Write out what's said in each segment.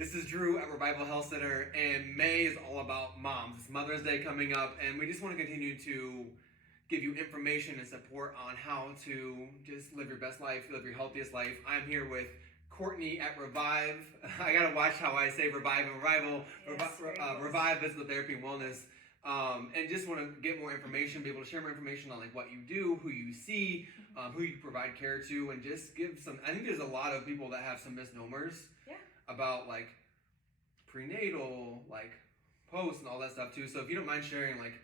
This is Drew at Revival Health Center, and May is all about moms. It's Mother's Day coming up, and we just want to continue to give you information and support on how to just live your best life, live your healthiest life. I'm here with Courtney at Revive. I gotta watch how I say Revive and Revival. Yes, Revive Physical Therapy and Wellness. And just want to get more information, be able to share more information on like what you do, who you see, who you provide care to, and just give some. I think there's a lot of people that have some misnomers about like prenatal, like post, and all that stuff too. So if you don't mind sharing, like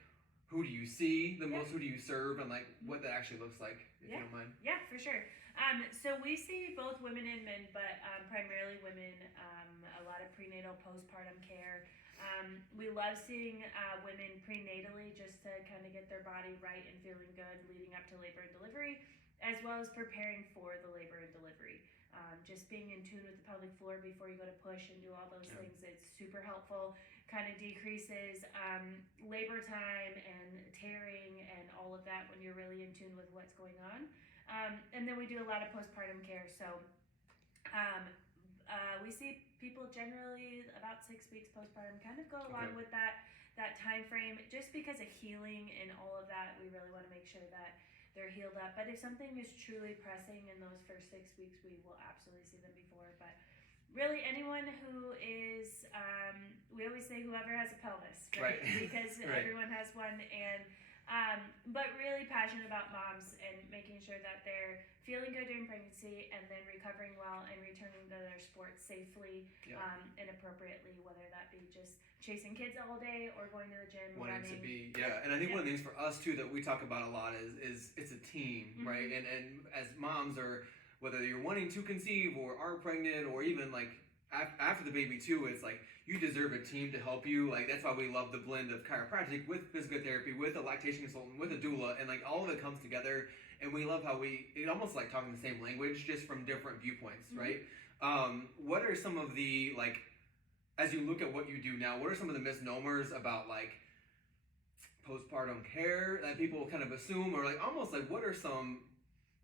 who do you see the most, who do you serve, and like what that actually looks like, if you don't mind. Yeah, for sure. So we see both women and men, but primarily women. A lot of prenatal, postpartum care. We love seeing women prenatally just to kind of get their body right and feeling good leading up to labor and delivery, as well as preparing for the labor and delivery. Just being in tune with the pelvic floor before you go to push and do all those things, it's super helpful. Kind of decreases labor time and tearing and all of that when you're really in tune with what's going on. And then we do a lot of postpartum care. So we see people generally about 6 weeks postpartum kind of go along with that time frame, just because of healing and all of that. We really want to make sure that they're healed up. But if something is truly pressing in those first 6 weeks, we will absolutely see them before. But really, anyone who is, we always say whoever has a pelvis, right? Because everyone has one. And but really passionate about moms and making sure that they're feeling good during pregnancy and then recovering well and returning to their sports safely and appropriately, whether that be just chasing kids all day or going to the gym, wanting running. to be, and I think one of the things for us too that we talk about a lot is it's a team, right? And as moms, or whether you're wanting to conceive or are pregnant, or even like after the baby too, it's like you deserve a team to help you. Like that's why we love the blend of chiropractic with physical therapy, with a lactation consultant, with a doula, and like all of it comes together. And we love how it almost like talking the same language, just from different viewpoints, right? What are some of the, like, as you look at what you do now, what are some of the misnomers about like postpartum care that people kind of assume, or like almost like what are some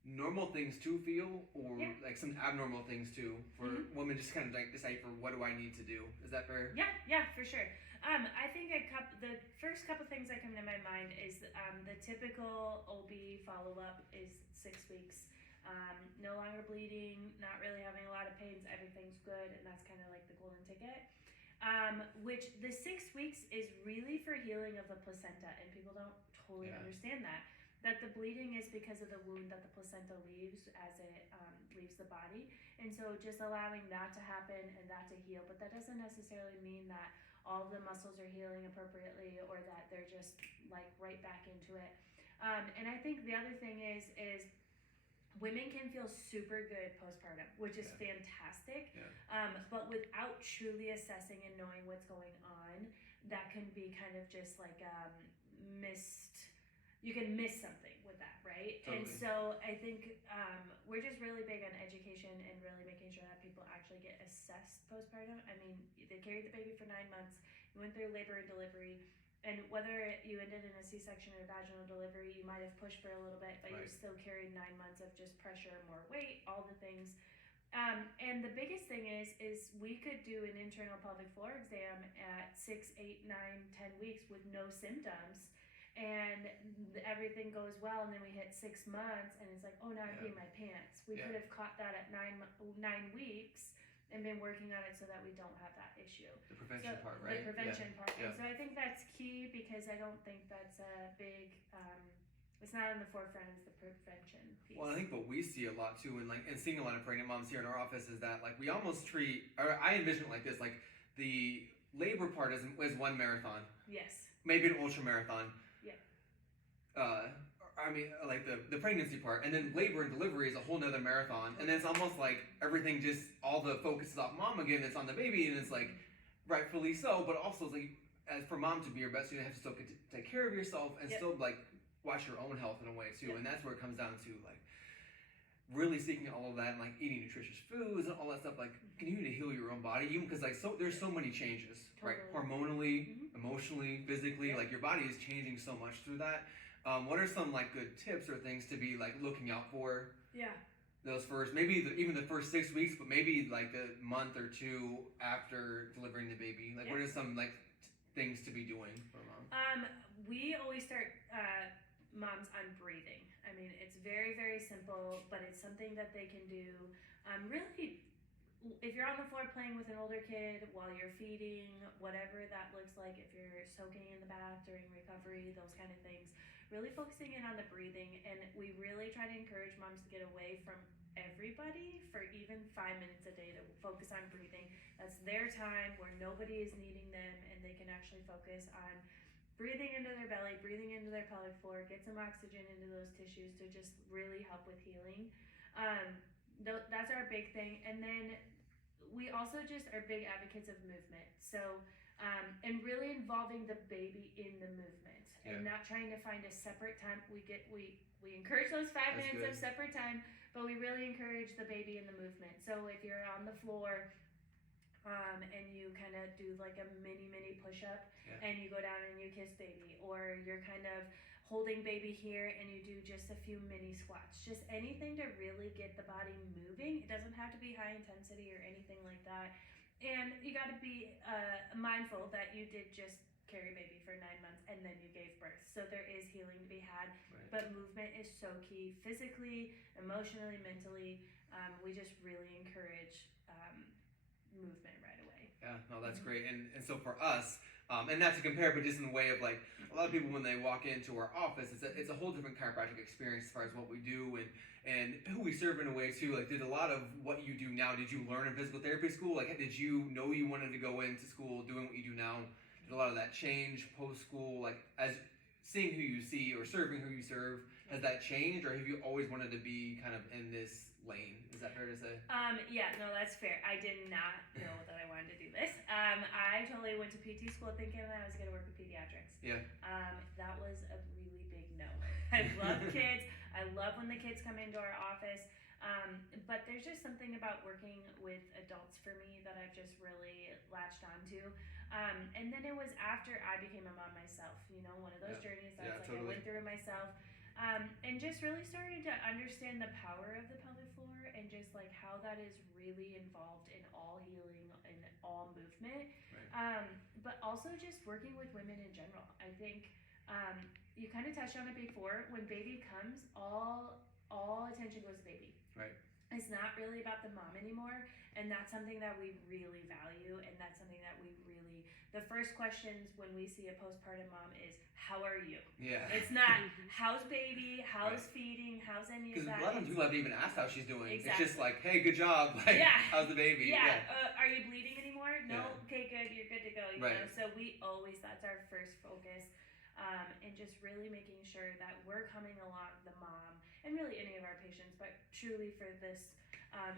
normal things to feel, or like some abnormal things too, for women just kind of like decipher what do I need to do? Is that fair? Yeah, for sure. I think the first couple things that come to my mind is the typical OB follow-up is 6 weeks. No longer bleeding, not really having a lot of pains, everything's good, and that's kind of like the golden ticket. Which the 6 weeks is really for healing of the placenta, and people don't totally understand that. That the bleeding is because of the wound that the placenta leaves as it leaves the body. And so just allowing that to happen and that to heal. But that doesn't necessarily mean that all of the muscles are healing appropriately or that they're just like right back into it. And I think the other thing is women can feel super good postpartum, which is fantastic. But without truly assessing and knowing what's going on, that can be kind of just like you can miss something with that, right? Totally. And so I think we're just really big on education and really making sure that people actually get assessed postpartum. I mean, they carried the baby for 9 months, you went through labor and delivery, and whether you ended in a C-section or vaginal delivery, you might have pushed for a little bit, but you still carried 9 months of just pressure, more weight, all the things. And the biggest thing is we could do an internal pelvic floor exam at 6, 8, 9, 10 weeks with no symptoms, and everything goes well, and then we hit 6 months and it's like, oh, now I'm peeing my pants. We could have caught that at 9 weeks and been working on it so that we don't have that issue. The prevention part, right? The prevention part. And so I think that's key, because I don't think that's a big it's not on the forefront, it's the prevention piece. Well, I think what we see a lot too, and seeing a lot of pregnant moms here in our office, is that like we almost treat, or I envision it like this, like the labor part is one marathon. Yes. Maybe an ultra marathon. I mean, like the pregnancy part, and then labor and delivery is a whole nother marathon, and then it's almost like everything just, all the focus is off mom again, it's on the baby, and it's like, rightfully so, but also it's like, as for mom to be your best, you have to still take care of yourself and still like watch your own health in a way too, and that's where it comes down to like really seeking all of that, and like eating nutritious foods and all that stuff, like continuing to heal your own body, even because like there's so many changes, right? Hormonally, emotionally, physically, like your body is changing so much through that. What are some like good tips or things to be like looking out for? those first, maybe even the first 6 weeks, but maybe like a month or two after delivering the baby? Like, what are some like things to be doing for a mom? We always start moms on breathing. I mean, it's very, very simple, but it's something that they can do. Really, if you're on the floor playing with an older kid while you're feeding, whatever that looks like, if you're soaking in the bath during recovery, those kind of things, really focusing in on the breathing. And we really try to encourage moms to get away from everybody for even 5 minutes a day to focus on breathing. That's their time where nobody is needing them, and they can actually focus on breathing into their belly, breathing into their pelvic floor, get some oxygen into those tissues to just really help with healing. That's our big thing. And then we also just are big advocates of movement. So, and really involving the baby in the movement and not trying to find a separate time. We encourage those 5 minutes of separate time, but we really encourage the baby in the movement. So if you're on the floor, and you kind of do like a mini push-up and you go down and you kiss baby, or you're kind of holding baby here and you do just a few mini squats, just anything to really get the body moving. It doesn't have to be high intensity or anything like that. And you got to be mindful that you did just carry baby for 9 months and then you gave birth, so there is healing to be had. But movement is so key, physically, emotionally, mentally. We just really encourage movement right away. Yeah, no, that's great. And so for us, and not to compare, but just in the way of like a lot of people when they walk into our office, it's a whole different chiropractic experience as far as what we do and who we serve in a way too. Like, did a lot of what you do now, did you learn in physical therapy school? Like, did you know you wanted to go into school doing what you do now? Did a lot of that change post school? Like, as seeing who you see or serving who you serve, has that changed, or have you always wanted to be kind of in this lane? Is that fair to say? Yeah, no, that's fair. I did not know that I wanted to do this. I totally went to PT school thinking that I was going to work with pediatrics. Yeah. That was a really big no. I love kids. I love when the kids come into our office. But there's just something about working with adults for me that I've just really latched onto. And then it was after I became a mom myself, one of those journeys that I went through myself. And just really started to understand the power of the pelvic floor and just like how that is really involved in all healing and all movement. Right. But also just working with women in general. I think you kind of touched on it before. When baby comes, all attention goes to baby. Right. It's not really about the mom anymore, and that's something that we really value, and that's something that we really, the first questions when we see a postpartum mom is, how are you? Yeah. It's not, how's baby, how's feeding, how's any of that. Because a lot of times people haven't even asked how she's doing. Exactly. It's just like, hey, good job. Like, how's the baby? Yeah. Are you bleeding anymore? No? Yeah. Okay, good. You're good to go. You know? So that's our first focus. And just really making sure that we're coming along the mom, and really any of our patients, but truly for this,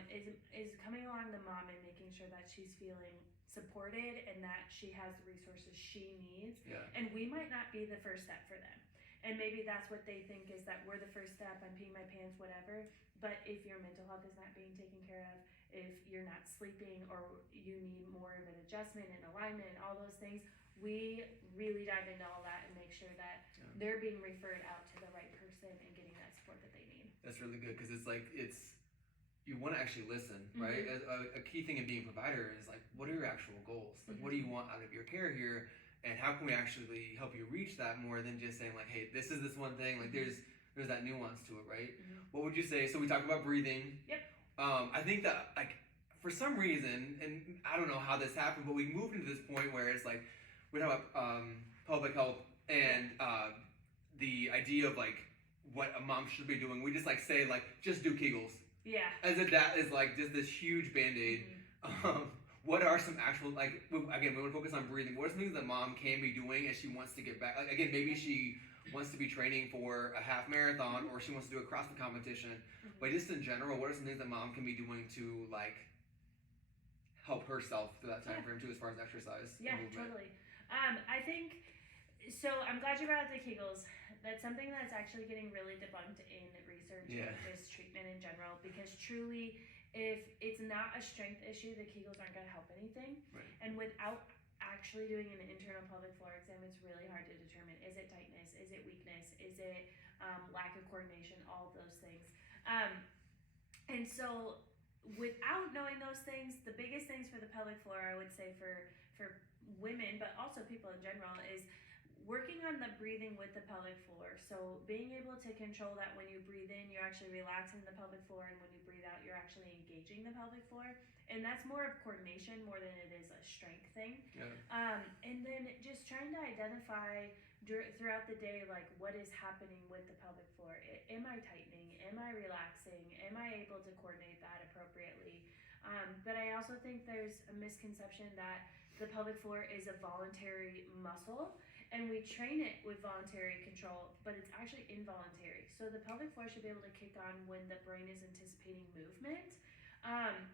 is coming along the mom and making sure that she's feeling supported and that she has the resources she needs. Yeah. And we might not be the first step for them. And maybe that's what they think is that we're the first step, I'm peeing my pants, whatever. But if your mental health is not being taken care of, if you're not sleeping, or you need more of an adjustment and alignment and all those things, we really dive into all that and make sure that they're being referred out to the right person and getting that support that they need. That's really good, because it's like, you want to actually listen, right? A key thing in being a provider is like, what are your actual goals? Like, what do you want out of your care here? And how can we actually help you reach that more than just saying like, hey, this is this one thing. Like, there's that nuance to it, right? What would you say? So we talked about breathing. Yep. I think that like for some reason, and I don't know how this happened, but we moved into this point where it's like we talk about pelvic health and the idea of like what a mom should be doing. We just like say like, just do Kegels. Yeah. As if that is like just this huge Band-Aid. What are some actual, like, again, we want to focus on breathing. What are some things that mom can be doing as she wants to get back? Like, again, maybe she wants to be training for a half marathon, or she wants to do a CrossFit competition. But just in general, what are some things that mom can be doing to, like, help herself through that time frame, too, as far as exercise and movement? Totally. I think, so I'm glad you brought up the Kegels. That's something that's actually getting really debunked in research and just treatment in general, because truly, if it's not a strength issue, the Kegels aren't going to help anything. Right. And without actually doing an internal pelvic floor exam, it's really hard to determine, is it tightness, is it weakness, is it lack of coordination, all of those things. And so without knowing those things, the biggest things for the pelvic floor, I would say for women, but also people in general, is working on the breathing with the pelvic floor. So being able to control that when you breathe in, you're actually relaxing the pelvic floor, and when you breathe out, you're actually engaging the pelvic floor. And that's more of coordination more than it is a strength thing. Yeah. And then just trying to identify throughout the day, like, what is happening with the pelvic floor. Am I tightening? Am I relaxing? Am I able to coordinate that appropriately? But I also think there's a misconception that the pelvic floor is a voluntary muscle, and we train it with voluntary control, but it's actually involuntary. So the pelvic floor should be able to kick on when the brain is anticipating movement.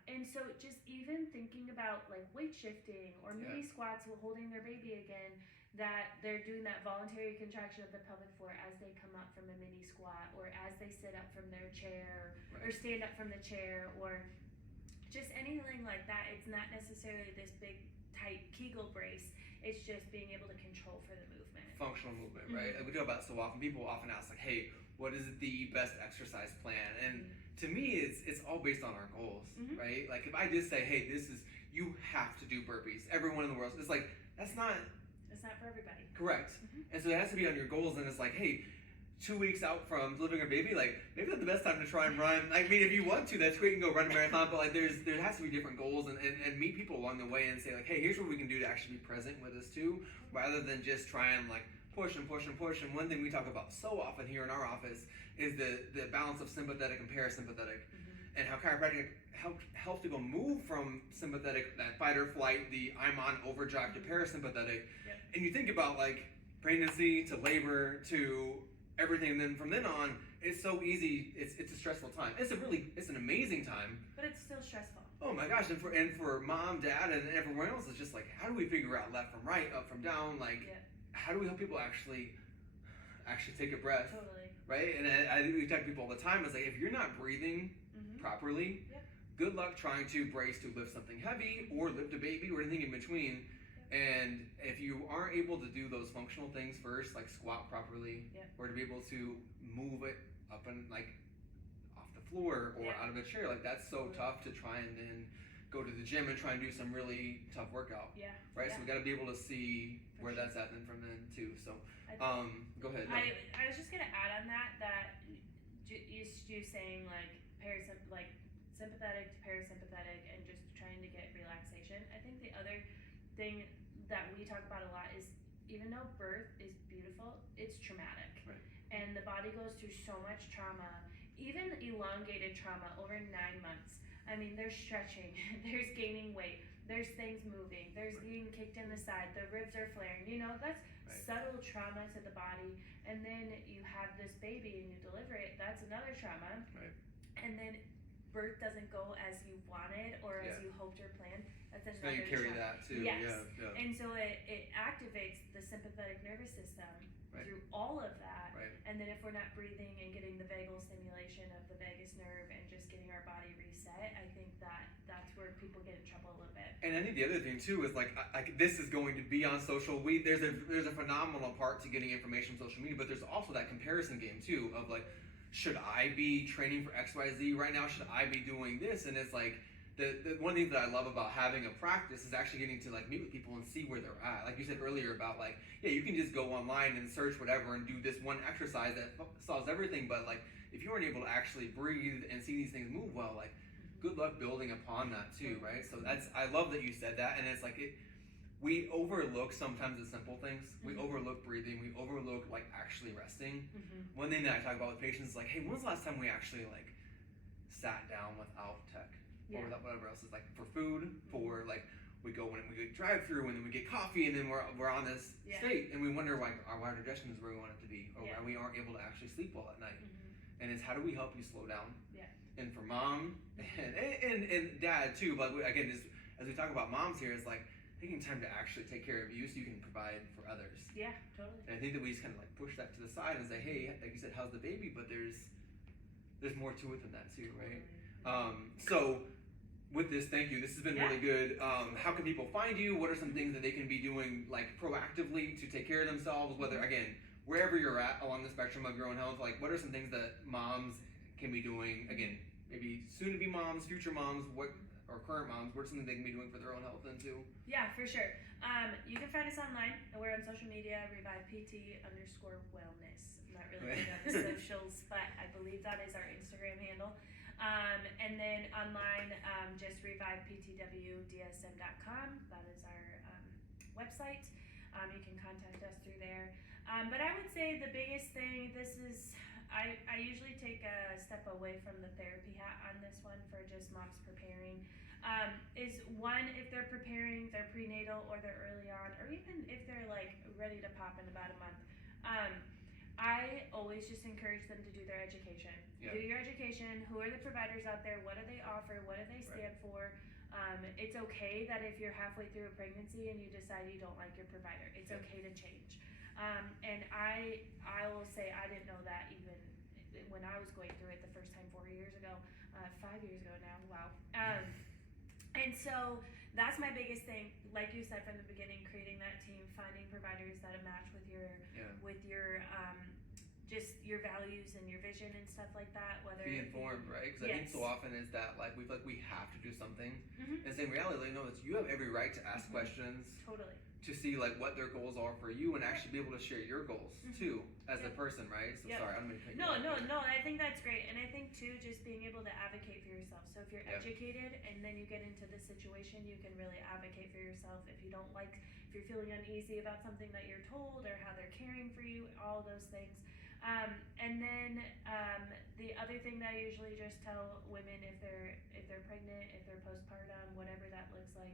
And so just even thinking about like weight shifting or mini squats while holding their baby again, that they're doing that voluntary contraction of the pelvic floor as they come up from a mini squat, or as they sit up from their chair, or stand up from the chair, or just anything like that. It's not necessarily this big tight Kegel brace. It's just being able to control for the movement. Functional movement, right? Like we talk about so often. People often ask like, hey, what is the best exercise plan? And to me, it's all based on our goals, right? Like if I just say, hey, you have to do burpees. Everyone in the world, it's like, it's not for everybody. Correct. And so it has to be on your goals, and it's like, hey, 2 weeks out from delivering a baby, like maybe that's the best time to try and run. I mean, if you want to, that's great, you can go run a marathon, but like there has to be different goals, and meet people along the way and say like, hey, here's what we can do to actually be present with us too, rather than just try and like push and push and push. And one thing we talk about so often here in our office is the balance of sympathetic and parasympathetic, and how chiropractic helps people move from sympathetic, that fight or flight, the I'm on overdrive, to parasympathetic. And you think about like pregnancy to labor to everything, and then from then on, it's so easy. It's a stressful time. It's an amazing time, but it's still stressful. Oh my gosh! And for mom, dad, and everyone else, it's just like, how do we figure out left from right, up from down? Like, how do we help people actually take a breath? Totally. Right? And I think we tell people all the time, it's like, if you're not breathing properly, good luck trying to brace to lift something heavy or lift a baby or anything in between. And if you aren't able to do those functional things first, like squat properly, or to be able to move it up and like off the floor or out of a chair, like that's so tough to try and then go to the gym and try and do some really tough workout. Right? So we got to be able to see where that's at then from then too. So go ahead. No. I was just gonna add on that you saying like sympathetic to parasympathetic and just trying to get relaxation. I think the other thing that we talk about a lot is, even though birth is beautiful, it's traumatic. Right. And the body goes through so much trauma, even elongated trauma over 9 months. I mean, there's stretching, there's gaining weight, there's things moving, there's being kicked in the side, the ribs are flaring. You know, that's subtle trauma to the body. And then you have this baby and you deliver it, that's another trauma. Right. And then birth doesn't go as you wanted or as you hoped or planned. That's another trauma. So you carry trauma. that too. Yes. Yeah. And so it activates the sympathetic nervous system through all of that. Right. And then if we're not breathing and getting the vagal stimulation of the vagus nerve and just getting our body reset, I think that's where people get in trouble a little bit. And I think the other thing too is like this is going to be on social. There's a phenomenal part to getting information from social media, but there's also that comparison game too of like, should I be training for XYZ right now? Should I be doing this? And it's like, the one thing that I love about having a practice is actually getting to like meet with people and see where they're at. Like you said earlier about like, you can just go online and search whatever and do this one exercise that solves everything. But like, if you aren't able to actually breathe and see these things move well, like, good luck building upon that too, right? So I love that you said that. And it's like, we overlook sometimes the simple things. We overlook breathing. We overlook like actually resting. One thing that I talk about with patients is like, hey, when was the last time we actually like sat down without tech? Or whatever else is like for food, for like we go when we get drive through and then we get coffee and then we're on this state and we wonder why our digestion is where we want it to be, or why we aren't able to actually sleep well at night. And it's how do we help you slow down? And for mom and dad too, but again, as we talk about moms here, it's like taking time to actually take care of you so you can provide for others. Yeah, totally. And I think that we just kind of like push that to the side and say, hey, like you said, how's the baby? But there's more to it than that too, right? So with this, thank you. This has been really good. How can people find you? What are some things that they can be doing like proactively to take care of themselves? Whether, again, wherever you're at along the spectrum of your own health, like what are some things that moms can be doing, again, maybe soon-to-be moms, future moms, or current moms, what's something they can be doing for their own health then too? Yeah, for sure. You can find us online. We're on social media, RevivePT_wellness. I'm not really good on the socials, but I believe that is our Instagram handle. And then online, just RevivePTWDSM.com. That is our website. You can contact us through there. But I would say the biggest thing, I usually take a step away from the therapy hat on this one for just moms preparing. Is one, if they're preparing their prenatal or they're early on, or even if they're like ready to pop in about a month, I always just encourage them to do their education. Yeah. Do your education. Who are the providers out there? What do they offer? What do they stand for? It's okay that if you're halfway through a pregnancy and you decide you don't like your provider, it's okay to change. And I will say I didn't know that even when I was going through it the first time 5 years ago now. Wow. And so that's my biggest thing. Like you said from the beginning, creating that team, finding providers that match with your just your values and your vision and stuff like that. Whether be informed, right? Because I think so often is that like we feel like we have to do something. And in reality, like, no, it's, you have every right to ask questions. Totally. To see like what their goals are for you and actually be able to share your goals too as a person, right? So sorry, I'm gonna take No, I think that's great. And I think too, just being able to advocate for yourself. So if you're educated and then you get into the situation, you can really advocate for yourself. If you don't like, if you're feeling uneasy about something that you're told or how they're caring for you, all those things. And then the other thing that I usually just tell women if they're pregnant, if they're postpartum, whatever that looks like,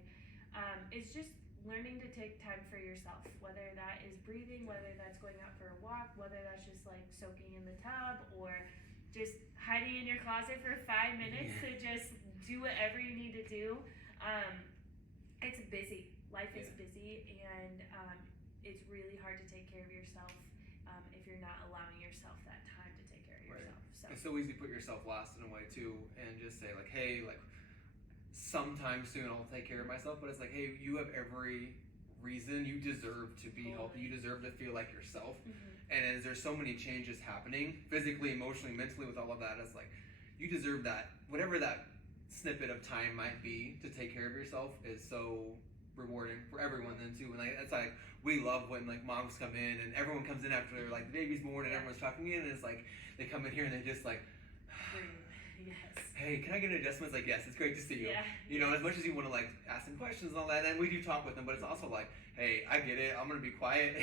is just learning to take time for yourself, whether that is breathing, whether that's going out for a walk, whether that's just like soaking in the tub or just hiding in your closet for 5 minutes to just do whatever you need to do. It's busy. Life is busy, and it's really hard to take care of yourself if you're not allowing yourself that time to take care of yourself. So it's so easy to put yourself last in a way too, and just say like, hey, like sometime soon I'll take care of myself. But it's like, hey, you have every reason. You deserve to be healthy. You deserve to feel like yourself. And as there's so many changes happening physically, emotionally, mentally, with all of that, it's like you deserve that, whatever that snippet of time might be to take care of yourself is so rewarding for everyone then too. And like it's like we love when like moms come in and everyone comes in after like the baby's born and everyone's talking in, and it's like they come in here and they just like hey, can I get an adjustment? It's like, yes, it's great to see you. You know, as much as you want to like ask them questions and all that, and we do talk with them, but it's also like, hey, I get it. I'm gonna be quiet.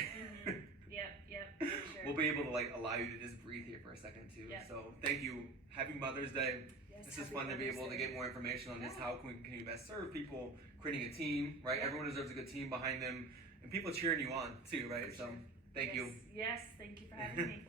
Yep. For sure. We'll be able to like allow you to just breathe here for a second too. So thank you. Happy Mother's Day. Yes, this is fun to be able to get more information on this. How can you best serve people? Creating a team, right? Everyone deserves a good team behind them, and people cheering you on too, right? So thank you. Yes, thank you for having me.